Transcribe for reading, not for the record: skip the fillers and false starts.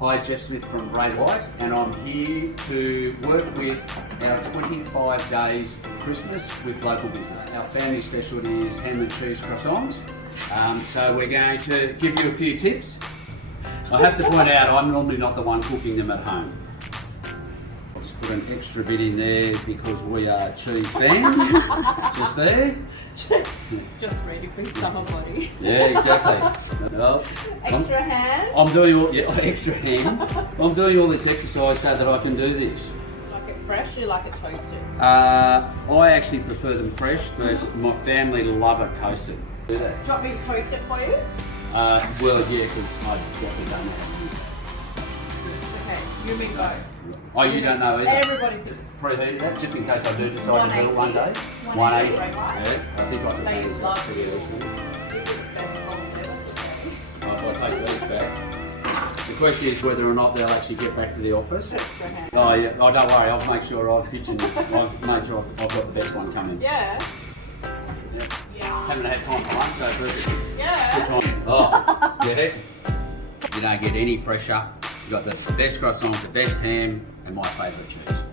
Hi, Geoff Smith from Bray White, and I'm here to work with our 25 days of Christmas with local business. Our family specialty is ham and cheese croissants, so we're going to give you a few tips. I have to point out, I'm normally not the one cooking them at home. I'll just put an extra bit in there because we are cheese fans. Just there. Just ready for summer body. Yeah, exactly. Well, Extra ham? I'm doing all, extra ham. I'm doing all this exercise so that I can do this. Like it fresh or you like it toasted? I actually prefer them fresh, but my family love it toasted. Do that. Do you want me to toast it for you? Well, yeah, because I definitely don't know how to use it. Okay, you and me go. Oh, you don't know either? Everybody thinks. Preheat that, just in case I do decide to do it one day. 180. Yeah, I think I can They do this love pretty it. easily. It is best concept. If I take these back. The question is whether or not they'll actually get back to the office. Extra ham. Oh yeah, oh don't worry, I'll make sure I've pitched I've made sure I've got the best one coming. Yeah. Yeah. Yeah. Haven't had time for lunch, so perfect. Yeah. Oh, yeah. You don't get any fresher. You've got the best croissant, the best ham, and my favourite cheese.